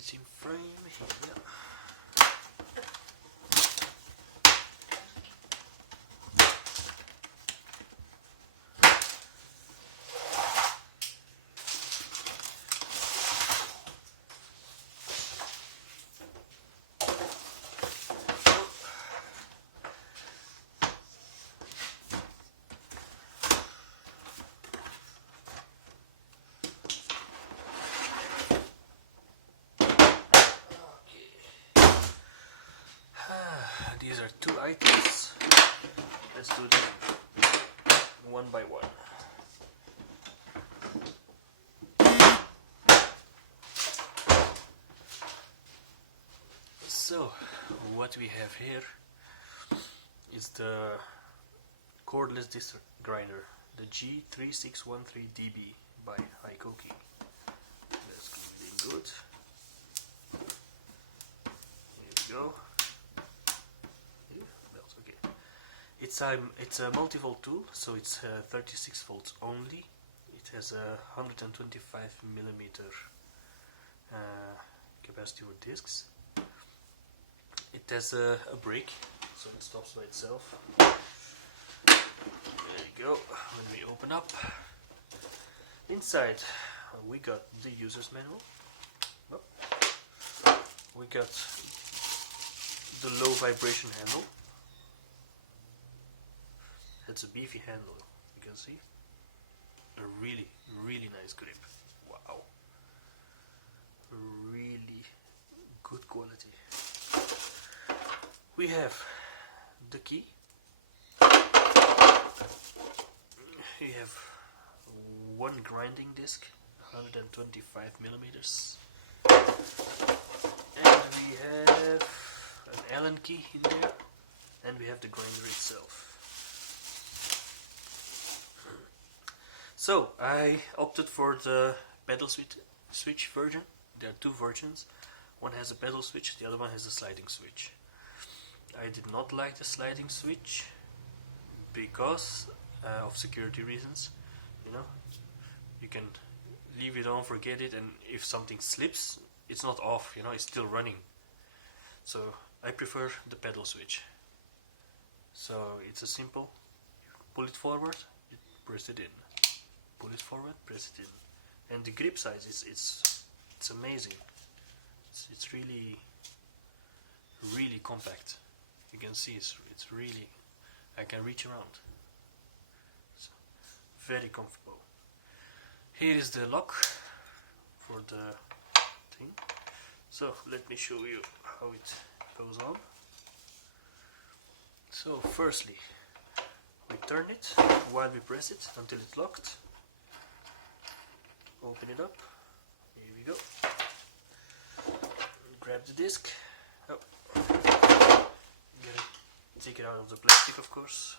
it in frame here. These are two items. Let's do them one by one. So, what we have here is the cordless disc grinder, the G3613DB by Hikoki. Let's clean it in good. Here we go. It's a multi-volt tool, so it's 36 volts only. It has a 125 millimeter capacity for discs. It has a brake, so it stops by itself. There you go. When we open up, inside we got the user's manual. We got the low vibration handle. It's a beefy handle, you can see. A really, really nice grip. Wow. Really good quality. We have the key. We have one grinding disc, 125 millimeters. And we have an Allen key in there. And we have the grinder itself. So I opted for the pedal switch version. There are two versions. One has a pedal switch, the other one has a sliding switch. I did not like the sliding switch because of security reasons. You know, you can leave it on, forget it, and if something slips, it's not off. You know, it's still running. So I prefer the pedal switch. So it's a simple. You pull it forward, you press it in. Pull it forward, press it in, and the grip size it's amazing. It's really compact. You can see it's really, I can reach around. It's very comfortable. Here is the lock for the thing. So let me show you how it goes on. So firstly, we turn it while we press it until it's locked. Open it up. Here we go. Grab the disc. Oh. Take it out of the plastic, of course.